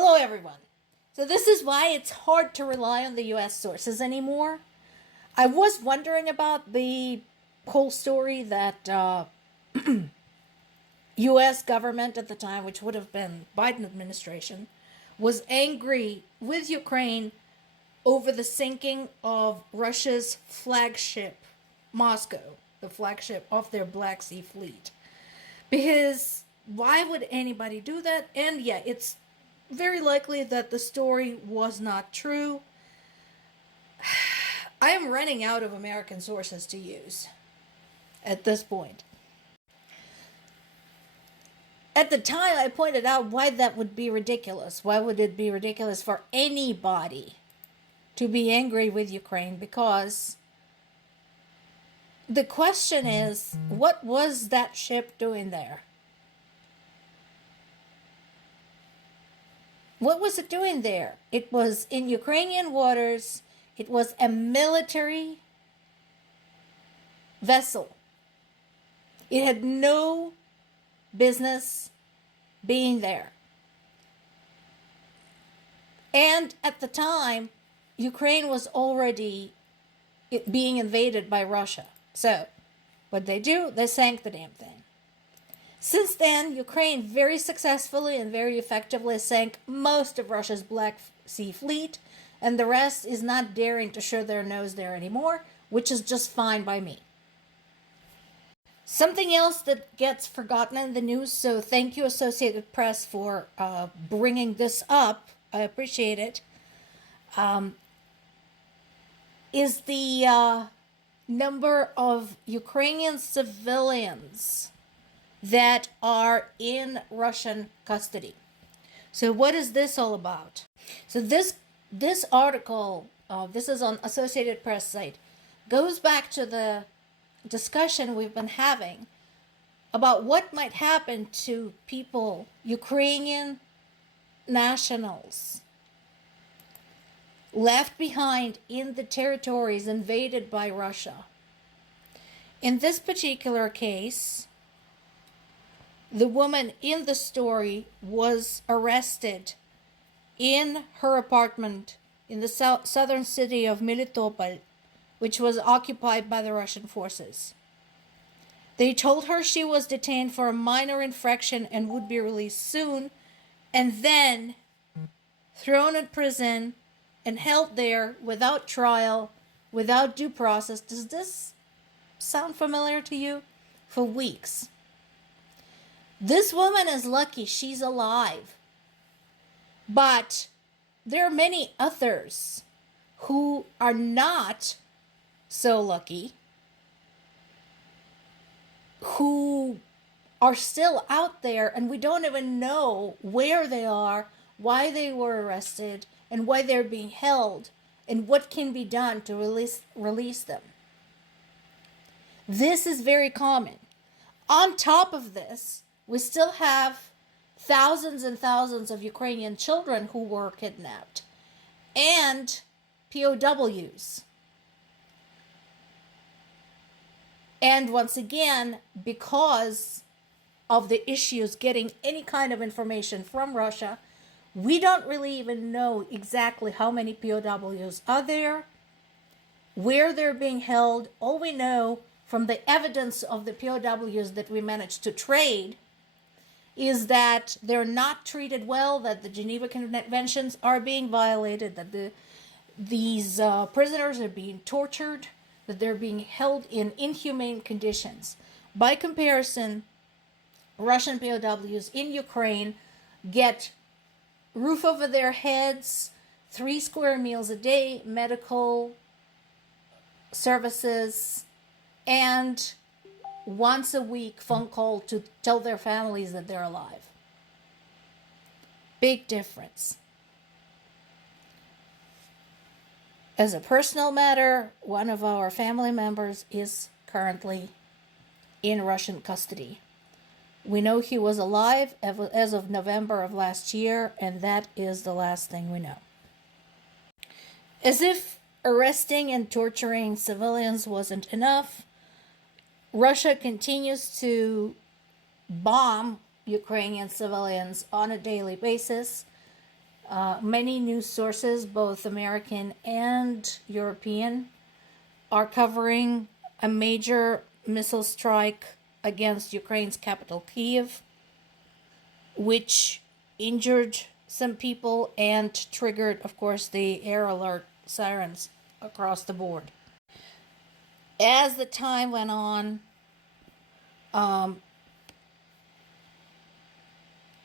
Hello, everyone. So, this is why it's hard to rely on the US sources anymore. I was wondering about the whole story that US government at the time, which would have been Biden administration, was angry with Ukraine over the sinking of Russia's flagship, Moscow, the flagship of their Black Sea fleet. Because why would anybody do that? And yeah, it's very likely that the story was not true. I am running out of American sources to use at this point. At the time, I pointed out why that would be ridiculous. Why would it be ridiculous for anybody to be angry with Ukraine? Because the question is, what was that ship doing there? What was it doing there? It was in Ukrainian waters. It was a military vessel. It had no business being there. And at the time, Ukraine was already being invaded by Russia. So, what they do? They sank the damn thing. Since then, Ukraine very successfully and very effectively sank most of Russia's Black Sea fleet, and the rest is not daring to show their nose there anymore, which is just fine by me. Something else that gets forgotten in the news, so thank you Associated Press for bringing this up, I appreciate it, is the number of Ukrainian civilians that are in Russian custody. So what is this all about? So this article, this is on Associated Press site, goes back to the discussion we've been having about what might happen to people, Ukrainian nationals, left behind in the territories invaded by Russia. In this particular case, the woman in the story was arrested in her apartment in the southern city of Melitopol, which was occupied by the Russian forces. They told her she was detained for a minor infraction and would be released soon, and then thrown in prison and held there without trial, without due process. Does this sound familiar to you? For weeks. This woman is lucky she's alive. But there are many others who are not so lucky, who are still out there, and we don't even know where they are, why they were arrested, and why they're being held, and what can be done to release them. This is very common. On top of this, we still have thousands and thousands of Ukrainian children who were kidnapped and POWs. And once again, because of the issues getting any kind of information from Russia, we don't really even know exactly how many POWs are there, where they're being held. All we know from the evidence of the POWs that we managed to trade is that they're not treated well, that the Geneva Conventions are being violated, that these prisoners are being tortured, that they're being held in inhumane conditions. By comparison, Russian POWs in Ukraine get roof over their heads, 3 square meals a day, medical services, and once a week phone call to tell their families that they're alive. Big difference. As a personal matter, one of our family members is currently in Russian custody. We know he was alive as of November of last year, and that is the last thing we know. As if arresting and torturing civilians wasn't enough, Russia continues to bomb Ukrainian civilians on a daily basis. Many news sources, both American and European, are covering a major missile strike against Ukraine's capital, Kyiv, which injured some people and triggered, of course, the air alert sirens across the board. As the time went on,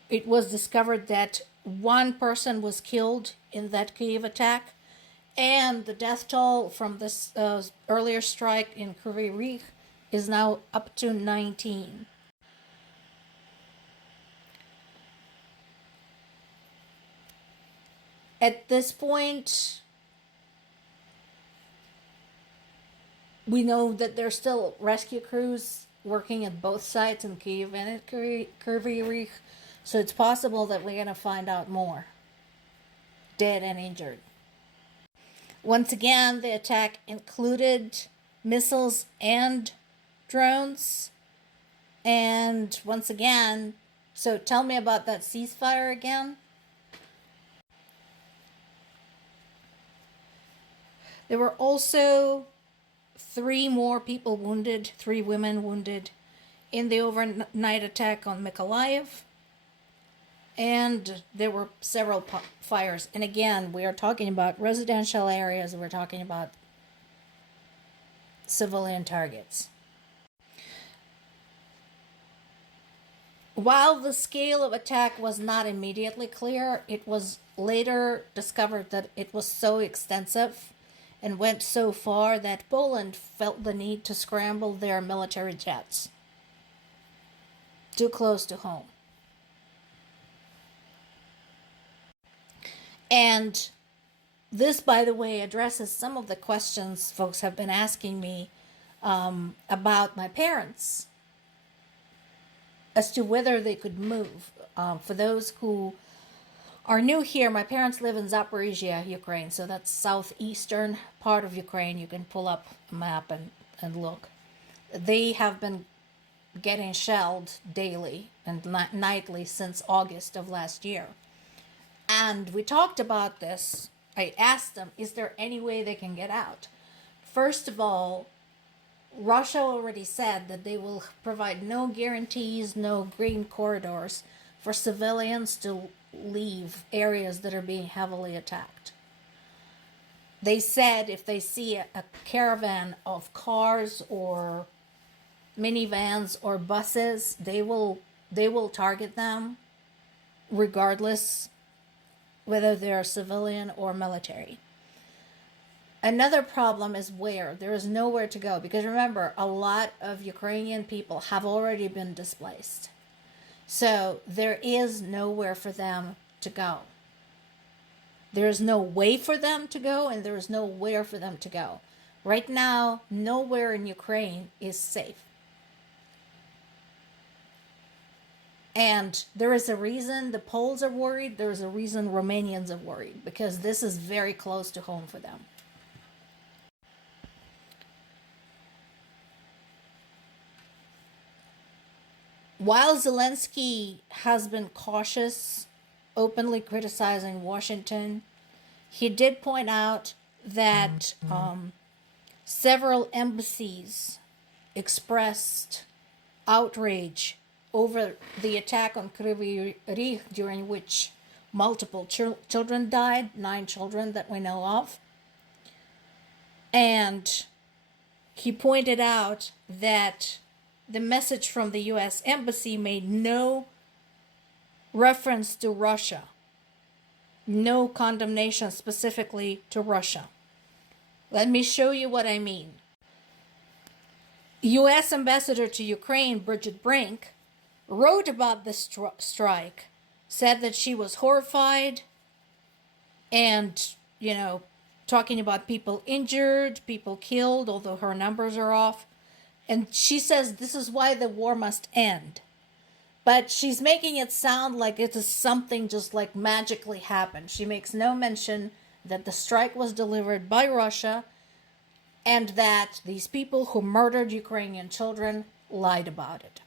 it was discovered that one person was killed in that Kyiv attack, and the death toll from this earlier strike in Kyiv Rih is now up to 19. At this point, we know that there's still rescue crews working at both sites in Kyiv and at Kyiv Rih, so it's possible that we're going to find out more dead and injured. Once again, the attack included missiles and drones. And once again, so tell me about that ceasefire again. There were also 3 more people wounded, 3 women wounded in the overnight attack on Mykolaiv. And there were several fires. And again, we are talking about residential areas. We're talking about civilian targets. While the scale of attack was not immediately clear, it was later discovered that it was so extensive and went so far that Poland felt the need to scramble their military jets too close to home. And this, by the way, addresses some of the questions folks have been asking me about my parents as to whether they could move. For those who are new here, my parents live in Zaporizhia, Ukraine, so that's southeastern part of Ukraine. You can pull up a map and look. They have been getting shelled daily and nightly since August of last year. And we talked about this. I asked them, is there any way they can get out? First of all, Russia already said that they will provide no guarantees, no green corridors for civilians to leave areas that are being heavily attacked. They said if they see a caravan of cars or minivans or buses, they will target them regardless whether they're civilian or military. Another problem is where. There is nowhere to go, because remember, a lot of Ukrainian people have already been displaced. So there is nowhere for them to go. There is no way for them to go, and there is nowhere for them to go. Right now, nowhere in Ukraine is safe. And there is a reason the Poles are worried. There is a reason Romanians are worried, because this is very close to home for them. While Zelensky has been cautious, openly criticizing Washington, he did point out that several embassies expressed outrage over the attack on Kyiv Rih, during which multiple children died, 9 children that we know of. And he pointed out that the message from the U.S. Embassy made no reference to Russia, no condemnation specifically to Russia. Let me show you what I mean. U.S. Ambassador to Ukraine, Bridget Brink, wrote about the strike, said that she was horrified, and, talking about people injured, people killed, although her numbers are off. And she says this is why the war must end. But she's making it sound like it is something just like magically happened. She makes no mention that the strike was delivered by Russia and that these people who murdered Ukrainian children lied about it.